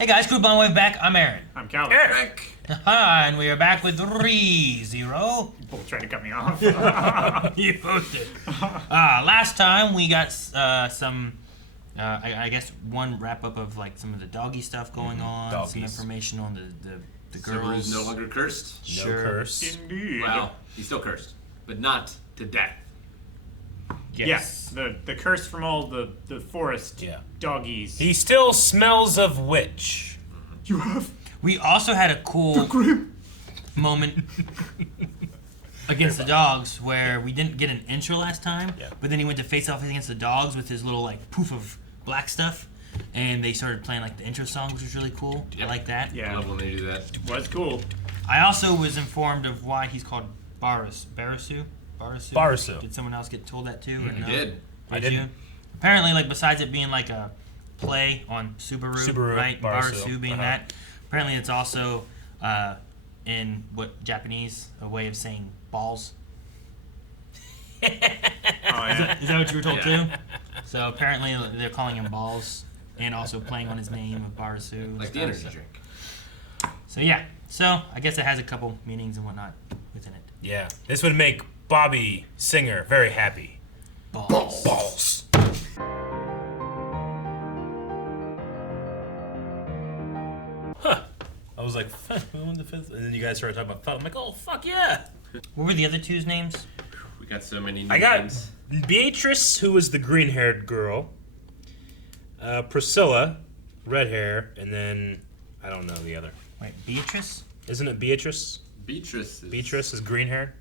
Hey guys, Group on Wave back. I'm Aaron. I'm Calvin. Eric! And we are back with 3-0. Both trying to cut me off. You both did. Last time we got some, I guess, one wrap-up of like some of the doggy stuff going on. Doggies. Some information on the Silver girls. is no longer cursed. No Sure. curse. Indeed. Well, he's still cursed, but not to death. Yes. The curse from all the forest Yeah. doggies. He still smells of witch. You have We also had a cool moment against the dogs where we didn't get an intro last time, Yeah. but then he went to face off against the dogs with his little like poof of black stuff, and they started playing like the intro song, which was really cool. I Yep. like that. I Yeah. love when they do that. Was cool. I also was informed of why he's called Barasu. Barasu. Did someone else get told that too? Or He no? did. I Did you? didn't. Apparently, like besides it being like a play on Subaru, right? Barasu, being uh-huh. that. Apparently, it's also in what Japanese a way of saying balls. Oh yeah. Is that what you were told Yeah. too? So apparently they're calling him balls and also playing on his name of Barasu. and Like the stuff. energy drink. So yeah. So I guess it has a couple meanings and whatnot within it. Yeah. This would make Bobby Singer very happy. Balls. Balls. Huh. I was like, when the fifth? And then you guys started talking about fun. I'm like, oh, fuck yeah. What were the other two's names? We got so many new I got names. Beatrice, who was the green-haired girl. Priscilla, red hair. And then, I don't know the other. Wait, Beatrice? Isn't it Beatrice? Beatrice is... Beatrice is green-haired.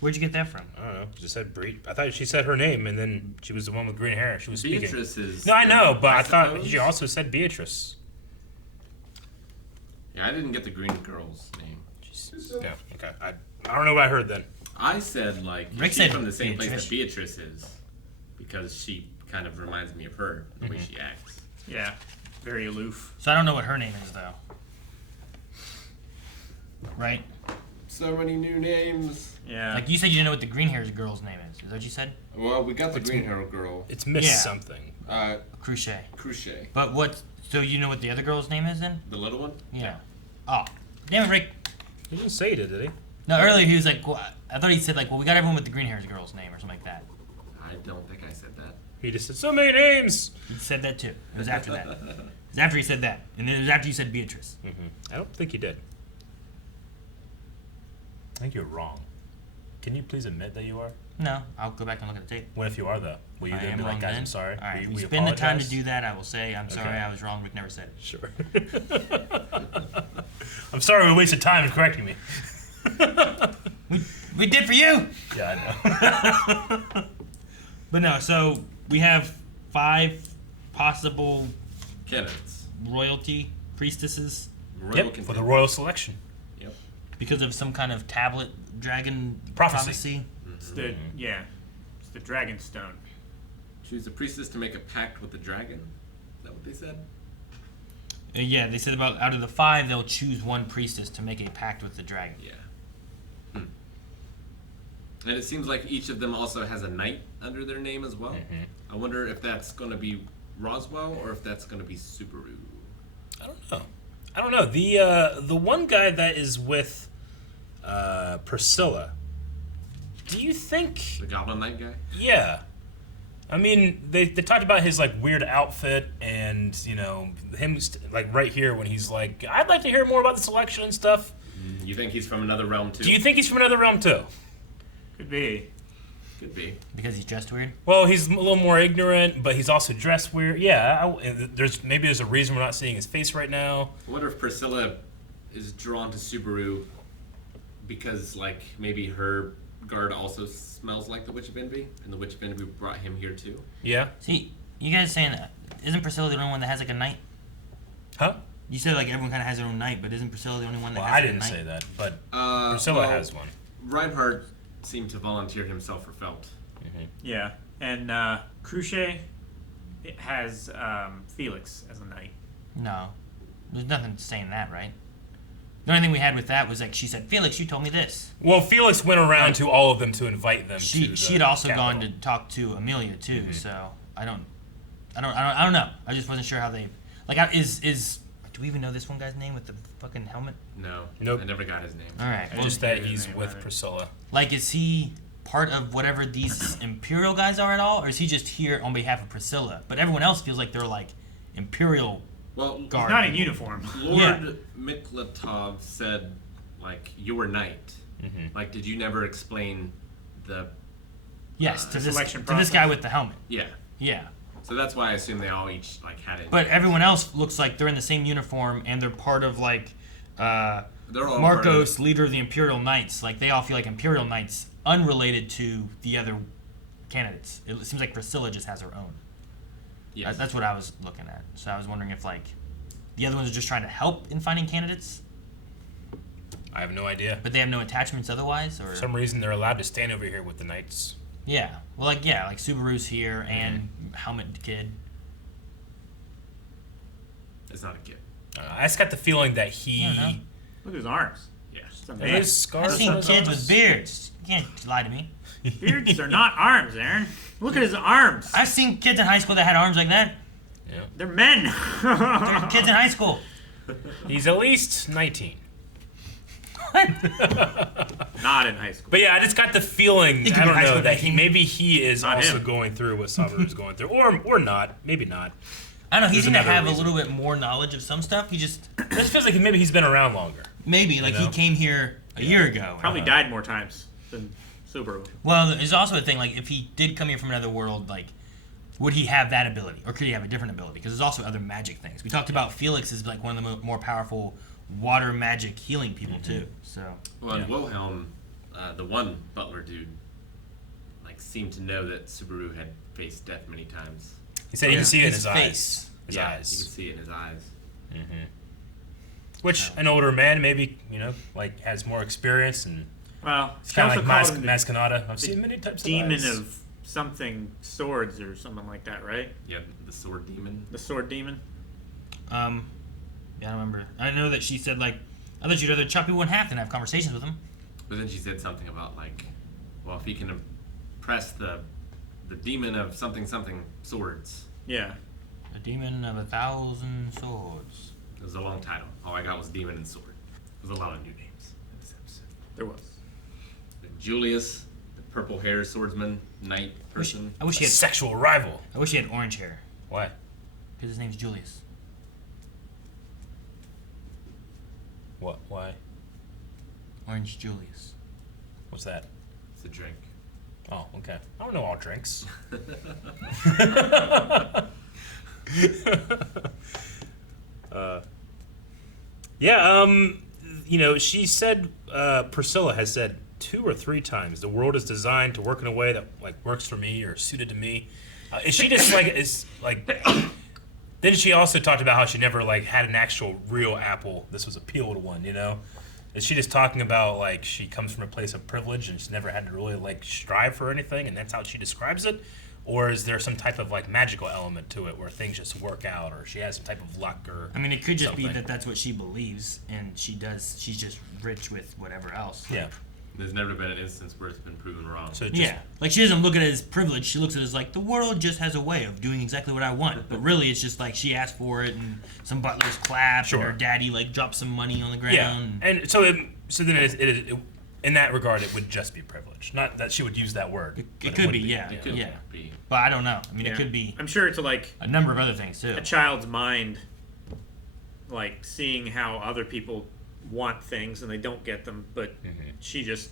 Where'd you get that from? I don't know. Just said Bree. I thought she said her name, and then she was the one with green hair. She was speaking. Beatrice is... No, I know, but I thought suppose. she also said Beatrice. Yeah, I didn't get the green girl's name. Yeah. Okay. I don't know what I heard then. I said, like, Rick she's said from the same place Beatrice. that Beatrice is. Because she kind of reminds me of her, the way she acts. Yeah. Very aloof. So I don't know what her name is though. Right? So many new names. Yeah. Like you said, you didn't know what the green hairs girl's name is. Is that what you said? Well, we got the green hair girl. It's Miss Yeah. something. Crochet. Crochet. But what? So you know what the other girl's name is then? The little one? Yeah. Oh, damn it, Rick. He didn't say it, did he? No, earlier he was like, well, I thought he said like, well, we got everyone with the green hairs girl's name or something like that. I don't think I said that. He just said so many names. He said that too. It was after that. It was after he said that, and then it was after you said Beatrice. I don't think he did. I think you're wrong. Can you please admit that you are? No, I'll go back and look at the tape. What if you are though? Will you I then am be like, wrong guys, then. I'm sorry. All right, We we spend the time to apologize? do that. I will say I'm sorry. Okay. I was wrong. Rick never said it. Sure. I'm sorry we wasted time in correcting me. We did for you. Yeah, I know. But no, so we have 5 possible Candidates. royalty priestesses Royal Yep, for the contender. royal selection. Yep. because of some kind of tablet dragon Prophecy. It's the it's the dragon stone. Choose a priestess to make a pact with the dragon. Is that what they said? Yeah, they said about out of the 5, they'll choose one priestess to make a pact with the dragon. Yeah. And it seems like each of them also has a knight under their name as well. I wonder if that's going to be Roswell or if that's going to be Subaru. I don't know. The one guy that is with Priscilla. Do you think? The Goblin Knight guy? Yeah. I mean, they talked about his like weird outfit and him like right here when he's like, I'd like to hear more about the selection and stuff. You think he's from another realm too? Do you think he's from another realm too? Could be. Could be. Because he's dressed weird? Well, he's a little more ignorant, but he's also dressed weird. Yeah, there's a reason we're not seeing his face right now. I wonder if Priscilla is drawn to Subaru because, like, maybe her guard also smells like the Witch of Envy, and the Witch of Envy brought him here too. Yeah. See, you guys saying that. Isn't Priscilla the only one that has like a knight? Huh? You said like everyone kind of has their own knight, but isn't Priscilla the only one that Well, has I like, didn't a knight? say that, but Uh, Priscilla well, has one. Reinhardt seemed to volunteer himself for Felt. Yeah, and Crochet has Felix as a knight. No. There's nothing saying that, right? The only thing we had with that was like she said, Felix, you told me this. Well, Felix went around to all of them to invite them. She'd also gone to talk to Amelia too, so I don't know. I just wasn't sure how they like. Is do we even know this one guy's name with the fucking helmet? No. Nope. I never got his name. All right. Well, Just that his he's name with either. Priscilla. like, is he part of whatever these Imperial guys are at all, or is he just here on behalf of Priscilla? But everyone else feels like they're like Imperial Well, guard. Not in uniform. Lord Yeah. Miklatov said, like, your knight. Mm-hmm. Like, did you never explain the... Yes, to this selection to this guy process. with the helmet. Yeah. Yeah. So that's why I assume they all each, like, had it. But everyone else looks like they're in the same uniform and they're part of like They're all Marcos, leader of the Imperial Knights. Like they all feel like Imperial Knights, unrelated to the other candidates. It seems like Priscilla just has her own. Yes. That's what I was looking at. So I was wondering if like the other ones are just trying to help in finding candidates, I have no idea. but they have no attachments otherwise, or For some reason, they're allowed to stand over here with the knights. yeah. Well, like Subaru's here and Helmet Kid. It's not a kid. I just got the feeling that he. I don't know. Look at his arms. Yeah. It's a Are man. those scars I've seen on his kids arms? with beards. You can't lie to me. Beards are not arms, Aaron. Look at his arms. I've seen kids in high school that had arms like that. Yeah. They're men. They're kids in high school. He's at least 19. Not in high school. But yeah, I just got the feeling, He could I be don't high know, school that he 19. maybe he is Not also him. going through what Sabaru's going through, or not, maybe not. I don't know. He There's seemed to another have reason. a little bit more knowledge of some stuff. He just It just feels like maybe he's been around longer. maybe like know? he came here a year ago. Probably died more times than Subaru. Well, there's also a thing like if he did come here from another world, like would he have that ability or could he have a different ability? Because there's also other magic things. We talked about Felix is like one of the more powerful water magic healing people too. So Well, and Yeah. Wilhelm, the one butler dude, like, seemed to know that Subaru had faced death many times. He said he can see it in his face. eyes. His yeah, eyes. you could see it in his eyes. Which an older man maybe, like has more experience and Well, it's she kind of also like called him the Mascanata. I've seen many types demon of eyes. of something swords or something like that, right? Yeah, the sword demon. The sword demon. yeah, I don't remember. I know that she said like I thought you'd rather chop people in half than have conversations with them. But then she said something about, like, well, if he can impress the demon of something swords. Yeah. The demon of 1,000 swords. It was a long title. All I got was demon and sword. There's a lot of new names in this episode. There was. Julius, the purple hair swordsman, knight person. I wish he A had. sexual rival. I wish he had orange hair Why? because his name's Julius. What? Why? Orange Julius. What's that? It's a drink. Oh, okay. I don't know all drinks. She said, Priscilla has said 2 or 3 times, the world is designed to work in a way that like works for me or suited to me. Is she just then she also talked about how she never like had an actual real apple. This was a peeled one, Is she just talking about like she comes from a place of privilege and she's never had to really like strive for anything and that's how she describes it? Or is there some type of like magical element to it where things just work out or she has some type of luck or I mean, it could just be something? that that's what she believes, and she's just rich with whatever else. Yeah. There's never been an instance where it's been proven wrong. So it just, Yeah, like she doesn't look at it as privilege. She looks at it as like the world just has a way of doing exactly what I want. But really, it's just like she asked for it, and some butlers clap, Sure. and her daddy like dropped some money on the ground. yeah. And so then it in that regard it would just be privilege. Not that she would use that word. It but could would be, yeah, It could yeah. be. But I don't know. I mean, Yeah. it could be I'm sure it's like a number of other things too. a child's mind, like seeing how other people want things and they don't get them, but she just,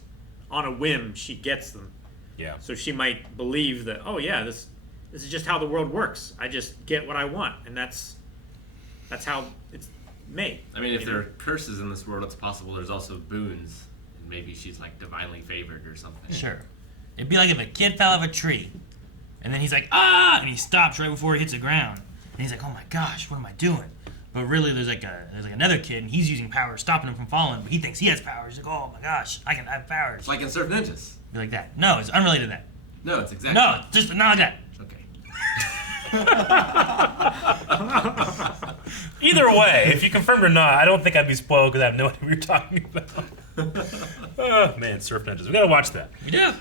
on a whim, she gets them. Yeah. So she might believe that, oh yeah, this is just how the world works. I just get what I want, and that's how it's made. I mean, if you there know? are curses in this world, it's possible there's also boons. And maybe she's like divinely favored or something. Sure. It'd be like if a kid fell off a tree, and then he's like, ah, and he stops right before he hits the ground, and he's like, oh my gosh, what am I doing? But really, there's like another kid, and he's using power, stopping him from falling, but he thinks he has powers. He's like, oh my gosh, I have powers. It's like in Surf Ninjas. Be like that. No, it's unrelated to that. No, it's exactly. No, it's just not like that. Okay. Either way, if you confirmed or not, I don't think I'd be spoiled because I have no idea what you're talking about. Oh, man, Surf Ninjas. We gotta watch that. We do.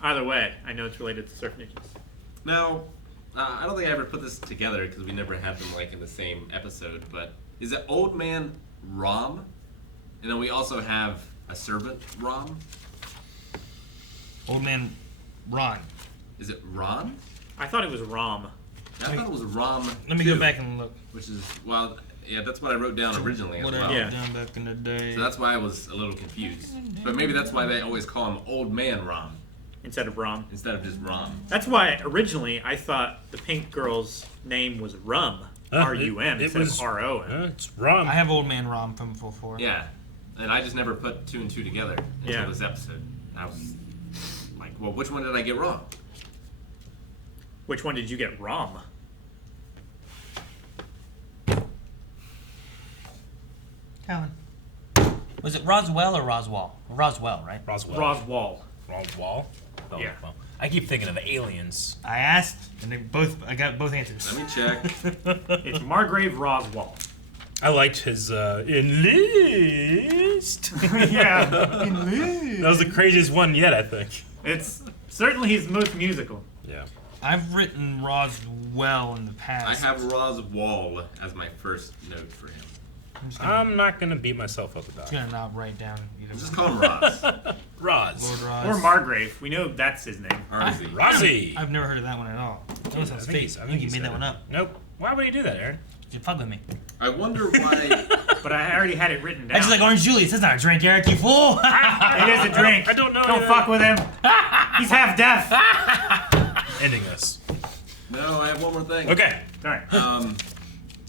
Either way, I know it's related to Surf Ninjas. Now, I don't think I ever put this together because we never had them like in the same episode. But Is it Old Man Rom? And then we also have a servant Rom. Old man Ron. Is it Ron? I thought it was Rom. I thought it was Rom. Let me too, go back and look. Which is, well, yeah, that's what I wrote down originally as What I well. wrote down back in the day. So that's why I was a little confused. But maybe that's why they always call him Old Man Rom Instead of Rom. instead of just Rom. That's why originally I thought the pink girl's name was Rum. R-U-M it instead was- of R-O-M. It's wrong. I have Old Man Rom from Full 4. Yeah. And I just never put 2 and 2 together until Yeah. this episode. I was like, well, which one did I get wrong? Which one did you get Rom? Calvin. Was it Roswell or Roswell? Roswell, right? Roswell. Roswell. Roswell. Oh, Yeah. well, I keep thinking of aliens. I asked, and I got both answers. Let me check. It's Margrave Roswell. I liked his enlist. Yeah. That was the craziest one yet, I think. It's certainly his most musical. Yeah. I've written Roswell in the past. I have Roswell as my first note for him. I'm just gonna, I'm not gonna beat myself up about it. gonna not write down either Just one. call him Roz. Roz. Lord Roz. Or Margrave. We know that's his name. Rosie. Rozzy. I've never heard of that one at all. That was I sounds think fake. he's- I think you he made said that one it. up. Nope. Why would he do that, Aaron? You fuck with me. I wonder why. But I already had it written down. That's just like Orange Julius. That's not a drink, Eric. You fool. It is a drink. I don't know Don't anything. fuck with him. He's half deaf. Ending us. No, I have one more thing. Okay. All right.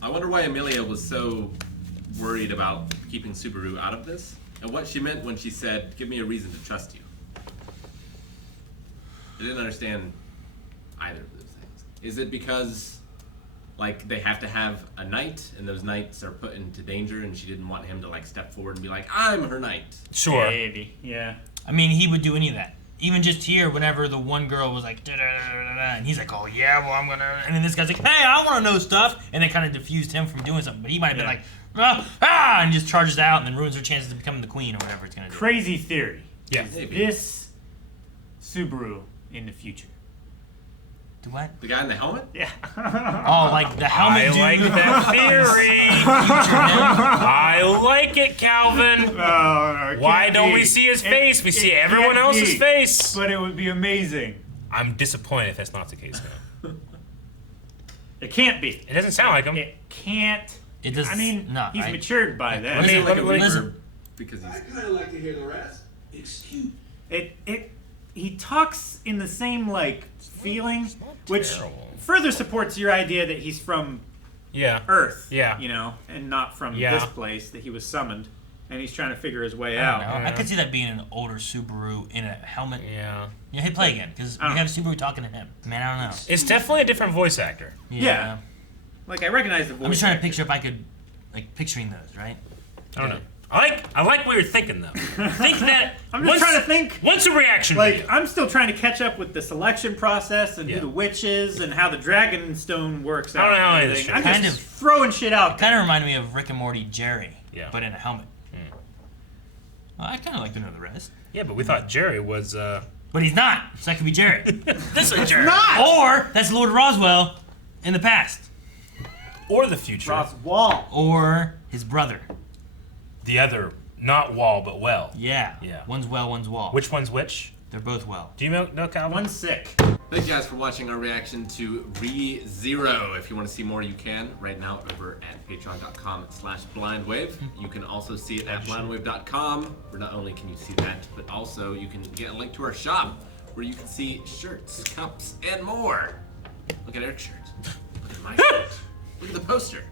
I wonder why Amelia was so worried about keeping Subaru out of this, and what she meant when she said, "Give me a reason to trust you." I didn't understand either of those things. Is it because, like, they have to have a knight, and those knights are put into danger, and she didn't want him to, like, step forward and be like, "I'm her knight"? Sure. Maybe. Yeah. I mean, he would do any of that. Even just here, whenever the one girl was like, da-da-da-da-da, and he's like, oh yeah, well I'm gonna, and then this guy's like, hey, I want to know stuff, and they kind of diffused him from doing something. But he might have been like, and just charges out, and then ruins her chances of becoming the queen or whatever it's gonna do. Crazy theory. Yeah. Maybe. This Subaru in the future. Do what? The guy in the helmet? Yeah. Oh, like the helmet I dude. like that theory. I like it, Calvin. Why don't we see his face? We see everyone else's face. But it would be amazing. I'm disappointed if that's not the case now. It can't be. It doesn't sound like him. It can't. It does. I mean, no, he's I- matured by then. I mean, like a listen. reverb because he's. I kind of like to hear the rest. Excuse. He talks in the same like feeling, which terrible. further supports your idea that he's from Yeah. Earth. Yeah. You know, and not from Yeah. this place that he was summoned, and he's trying to figure his way I don't out. know. I Yeah. could see that being an older Subaru in a helmet. Yeah. Yeah, hey, play again, because we I don't have Subaru talking to him. Man, I don't know. It's definitely a different voice actor. Yeah. Like I recognize the voice. I'm just trying to actor. picture if I could, like, picturing those, right? I don't know. I like what you're thinking though. Think that. I'm just trying to think. What's a reaction? Like video? I'm still trying to catch up with the selection process and Yeah. who the witch is and how the dragon stone works I out. don't know how and any of this everything. shit I'm Kind just of- throwing shit out. Kind there. of reminded me of Rick and Morty Jerry, Yeah. but in a helmet. Well, I kind of like to know the rest. Yeah, but we thought Jerry was. But he's not, so that could be Jerry. This is Jerry. Or that's Lord Roswell in the past. Or the future. Roswell. Or his brother. The other, not Wall, but Well. Yeah. Yeah. One's well, one's wall. Which one's which? They're both well. Do you know, Calvin? One's sick. Thank you guys for watching our reaction to ReZero. If you want to see more, you can right now over at patreon.com/blindwave. You can also see it at blindwave.com, where not only can you see that, but also you can get a link to our shop, where you can see shirts, cups, and more. Look at Eric's shirt. Look at my shirt. Look at the poster.